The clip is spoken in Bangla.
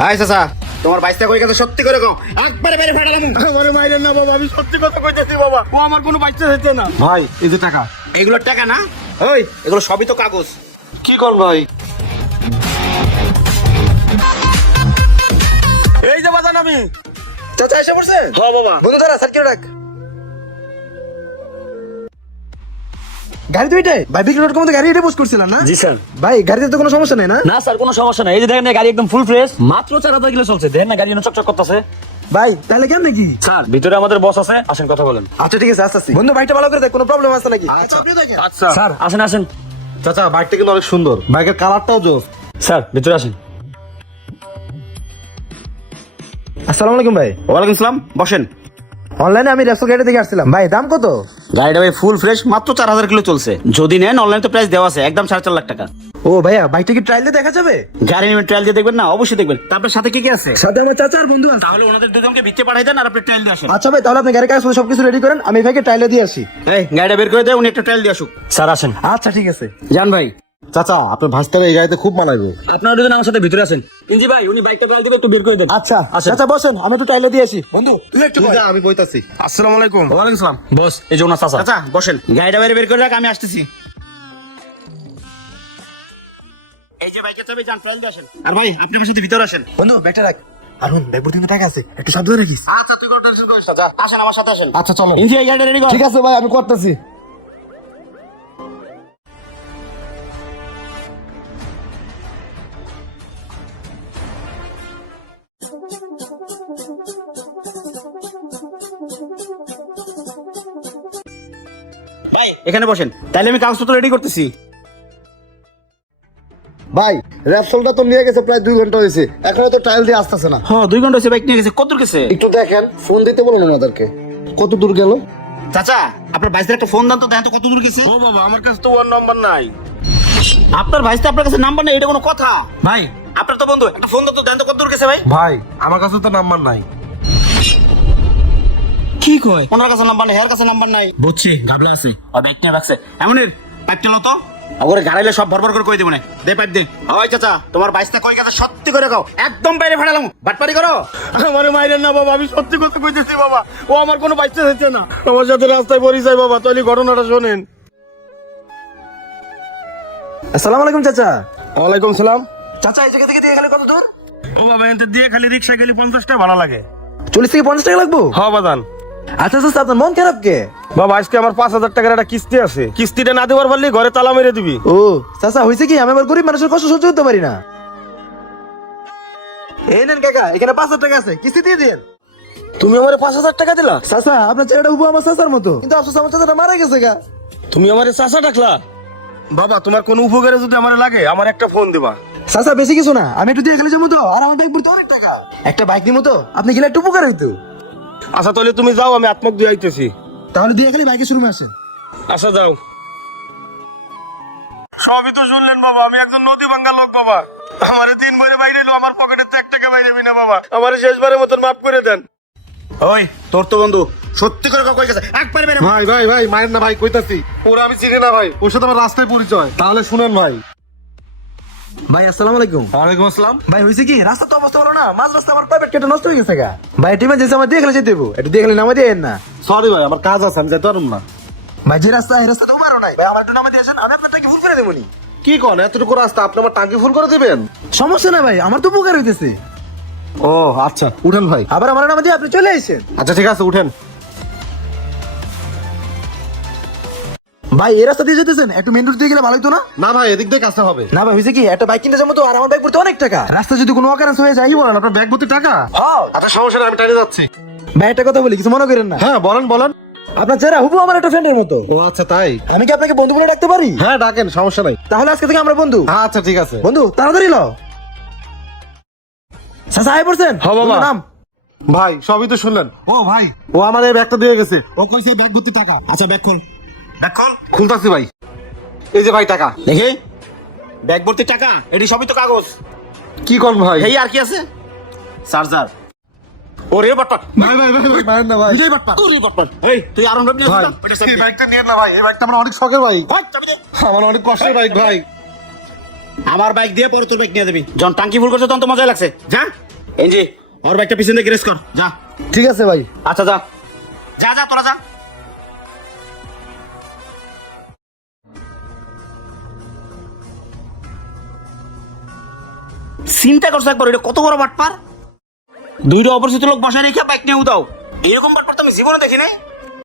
হাই চাচা। তোমার বাইশটা কই গেছে সত্যি করে কও। একবারে বেরে ফাটালাম আমারে মাইরেন না বাবা আমি সত্যি কথা কইতেছি বাবা। ও আমার কোনো বাইসটা হইছে না। ভাই এই যে টাকা। এগুলোর টাকা না? ওই। এগুলো সবই তো কাগজ। কি কর ভাই? এই যে বাজান আমি। চাচা এসে পড়ছে? হ্যাঁ বাবা। বন্ধু দাঁড়া স্যার কেউ ডাক গাড়ি তো এটাই ভাই বিক্রি ডট কমতে গাড়ি এটা পোস্ট করছিলাম না? জি স্যার। ভাই গাড়িতে তো কোনো সমস্যা নেই না? না স্যার কোনো সমস্যা নাই। এই যে দেখেন না, গাড়ি একদম ফুল ফ্রেশ মাত্র চার হাজার কিলো চলছে। দেখেন না গাড়ি চকচক করতেছে। ভাই তাহলে কেন নাকি স্যার ভিতরে আমাদের বস আছে। আসেন কথা বলেন। আচ্ছা ঠিক আছে আস্তে আস্তে বন্ধু বাইকটা ভালো করে দেখ কোনো প্রবলেম আছে নাকি? আচ্ছা। আপনি দেখেন। আচ্ছা স্যার। আসেন আসেন। চাচা বাইকটা কিন্তু অনেক সুন্দর। বাইকের কালারটাও জোস। স্যার ভিতরে আসেন। আসসালামু আলাইকুম ভাই। ওয়ালাইকুম সালাম। বসেন। অনলাইনে আমি রেসো গাড়ি থেকে আসছিলাম। ভাই দাম কত? গাড়িটা ভাই ফুল ফ্রেশ মাত্র চার হাজার কিলো চলছে। যদি নেন অনলাইন তো প্রাইস দেওয়া আছে একদম সাড়ে চার লাখ টাকা। ও ভাইয়া বাইকটা কি ট্রায়ালে দেখা যাবে? গাড়ি নেবেন ট্রায়াল দিয়ে দেখবেন না অবশ্যই দেখবেন। তারপর সাথে কি কি আছে? সাথে আমার চাচা আর বন্ধু আছে। তাহলে ওনাদের দুজনকে ভিত্তি পাঠাই দেন আর আপনি ট্রায়াল দিয়ে আসেন। আচ্ছা ভাই তাহলে আপনি গাড়ি কাজ সবকিছু রেডি করেন আমি ভাইকে ট্রায়ালে দিয়ে আসি। এই গাড়িটা বের করে দেয় উনি একটা ট্রায়াল দিয়ে আসুক। স্যার আসেন। আচ্ছা ঠিক আছে। জান ভাই। চাচা আপনার ভাস্তারে এই গাড়িতে খুব মানাবে আপনারা দুজন আমার সাথে ভিতরে আসেন ইঞ্জি ভাই উনি বাইকটা গাড়ি দিবে একটু বের করে দেন। আচ্ছা। আচ্ছা বসেন আমি একটু ট্রায়ালে দিয়ে আসি। বন্ধু তুই একটু বস। আমি বইতাছি। আসসালামু আলাইকুম। ওয়ালাইকুম সালাম। বস এই যে ওনার চাচা। চাচা বসেন। গাড়িটা বাইরে বের করে রাখ আমি আসতেছি। এই যে বাইকের চাবি যান ট্রায়াল দিয়ে আসেন। আর ভাই আপনি আমার সাথে ভিতরে আসেন। বন্ধু ব্যাগটা রাখ। আর হুন ব্যাগ ভর্তি টাকা আছে। একটু সাবধানে রাখিস। আচ্ছা তুই কোনো টেনশন করিস যা, আসেন আমার সাথে আসেন। আচ্ছা চলো ইঞ্জি এই গাড়িটা রেডি কর। ঠিক আছে ভাই আমি করতেছি। এখানে বসেন। তাহলে আমি কাগজপত্র রেডি করতেছি। ভাই র্যাপসলটা তো নিয়ে গেছে প্রায় দুই ঘণ্টা হয়েছে। এখনও তো ট্রায়াল দিয়ে আসতেছে না। হ্যাঁ দুই ঘণ্টা হয়েছে বাইক নিয়ে গেছে। কত দূর গেছে? একটু দেখেন ফোন দিতে বলুন ওনাদেরকে। কত দূর গেল? চাচা আপনার ভাইসের একটা ফোন দেন তো দেখেন তো কত দূর গেছে। ও বাবা আমার কাছে তো ওর নাম্বার নাই। আপনার ভাইসতে আপনার কাছে নাম্বার নেই এটা কোনো কথা? ভাই। আপনার তো বন্ধু একটা ফোন দেন তো দেখেন তো কত দূর গেছে ভাই। ভাই আমার কাছে তো নাম্বার নাই। কি কয়? ওনার কাছে নাম্বার নেই এর কাছে নাম্বার নাই। বুঝছি গাবলা আছে। আর নিয়ে রাখছে এমনের পাইপ চালো তো? ওরে গাড়াইলে সব ভরভর করে কই দেব না? দে পাইপ দিন ওই চাচা তোমার বাইসটা কই গেছে সত্যি করে কও। একদম বাইরে ফাড়ালাম বাটপারি করো। আমারে মাইরেন না বাবা আমি সত্যি কথা কইতেছি বাবা। ও আমার কোনো বাচ্চা হচ্ছে না। আমার সাথে রাস্তায় পরিচয় বাবা তাহলে ঘটনাটা শোনেন। আসসালামু আলাইকুম চাচা। ওয়ালাইকুম সালাম। চাচা এই জায়গা থেকে দিয়ে গেলে কত দূর? ও বাবা এনতে দিয়ে খালি রিক্সা গেলে পঞ্চাশ টাকা ভাড়া লাগে। চল্লিশ থেকে পঞ্চাশ টাকা লাগবো? হ্যাঁ বাদান আচ্ছা চাচা আপনার মন খারাপ কে? বাবা আজকে আমার পাঁচ হাজার টাকার একটা কিস্তি আছে। কিস্তিটা না দেওয়ার পারলে ঘরে তালা মেরে দিবি। ও চাচা হয়েছে কি? আমি আবার গরিব মানুষের কষ্ট সহ্য করতে পারি না। এই নেন কাকা এখানে পাঁচ হাজার টাকা আছে। কিস্তি দিয়ে দিন। তুমি আমার পাঁচ হাজার টাকা দিলা? চাচা আপনার চেহারাটা উবু আমার চাচার মতো। কিন্তু আফসোস আমার চাচাটা মারা গেছে গা তুমি আমার চাষা ডাকলা? বাবা তোমার কোন উপকারে যদি আমার লাগে আমার একটা ফোন দিবা। চাচা বেশি কিছু না। আমি একটু দিয়ে খেলে যাব তো। আর আমার ব্যাগ অনেক টাকা। একটা বাইক নিবো তো। আপনি গেলে একটু উপকার হইতো। আচ্ছা তাহলে তুমি যাও আমি আত্মক দিয়ে আইতেছি। তাহলে দিয়ে খালি বাইকের শুরু আসেন। আচ্ছা যাও। সবই তো শুনলেন বাবা আমি একজন নদী ভাঙ্গা লোক বাবা। আমার দিন ভরে বাইরে এলো আমার পকেটে তো এক টাকা বাইরে না বাবা। আমার শেষবারের মতন মাফ করে দেন। ওই তোর তো বন্ধু সত্যি করে কই গেছে? একবারে বেরে। ভাই ভাই ভাই মায়ের না ভাই কইতাছি। ওরা আমি চিনি না ভাই। ওর সাথে আমার রাস্তায় পরিচয়। তাহলে শুনেন ভাই। ভাই আসসালামু আলাইকুম। ওয়ালাইকুম আসসালাম। ভাই হয়েছে কি? রাস্তা তো অবস্থা ভালো না। মাঝ রাস্তা আমার প্রাইভেট কেটে নষ্ট হয়ে গেছে গা। ভাই টিমে আমার দিয়ে খেলে যেতে দেবো একটু দিয়ে খেলে নামা দিয়ে না। সরি ভাই আমার কাজ আছে আমি যেতে পারব না। ভাই যে রাস্তা এই রাস্তা তো আমারও নাই। ভাই আমার একটু নামা দিয়ে আসেন আমি আপনার টাকা ফুল করে দেবো নি। কি কন এতটুকু রাস্তা আপনি আমার টাঙ্কি ফুল করে দিবেন? সমস্যা না ভাই আমার তো উপকার হইতেছে। ও আচ্ছা উঠেন ভাই। আবার আমার নামা দিয়ে আপনি চলে আসেন আচ্ছা ঠিক আছে উঠেন। ভাই এই রাস্তা দিয়ে যেতেছেন? একটু মেন রোড দিয়ে গেলে ভালো হতো না? না ভাই এদিক দিয়ে কাছে হবে। না ভাই হয়েছে কি? একটা বাইক কিনতে যাব তো আর আমার ব্যাগ পড়তে অনেক টাকা। রাস্তা যদি কোনো অকারেন্স হয়ে যায় বলেন? আপনার ব্যাগ ভর্তি টাকা? হ্যাঁ। আচ্ছা সমস্যা নেই আমি টাইনে যাচ্ছি। ভাই একটা কথা বলি কিছু মনে করেন না। হ্যাঁ বলেন বলেন। আপনার চেহারা হুবু আমার একটা ফ্রেন্ডের মতো। ও আচ্ছা তাই? আমি কি আপনাকে বন্ধু বলে ডাকতে পারি? হ্যাঁ ডাকেন সমস্যা নাই। তাহলে আজকে থেকে আমরা বন্ধু। হ্যাঁ আচ্ছা ঠিক আছে। বন্ধু তাড়াতাড়ি লও। চাচা আয় পড়ছেন হ্যাঁ, বাবা। নাম? ভাই সবই তো শুনলেন। ও ভাই। ও আমাদের ব্যাগটা দিয়ে গেছে। ও কইছে ব্যাগ ভর্তি টাকা। আচ্ছা ব্যাগ খোল। ব্যাগ খোল। খুলতাছি ভাই। এই যে ভাই টাকা। দেখি। ব্যাগ ভর্তি টাকা এটি সবই তো কাগজ। কি কর ভাই? এই আর কি আছে? চার্জার। ওরে বাট্টা ভাই ভাই ভাই ভাই মারেন না ভাই। তুই এই ভাবনি ভাই এই বাইকটা নিয়ে না ভাই এই বাইকটা আমার অনেক শখের বাইক আমার অনেক কষ্টের বাইক ভাই। আমার বাইক দিয়ে পরে তোর বাইক নিয়ে যাবি। যখন টাঙ্কি ফুল করছে তখন তো মজা লাগছে। যা। এই যে। ওর বাইকটা পিছনে গ্রেস কর। যা। ঠিক আছে ভাই। আচ্ছা যা। যা যা তোরা যা। চিন্তা করছ একবার, এটা কত বড় বাটপার? দুইটা অপরিচিত লোক বাসায় রেখে বাইক নিয়ে উদাও এরকম বাটপার তো আমি জীবনে দেখি নাই।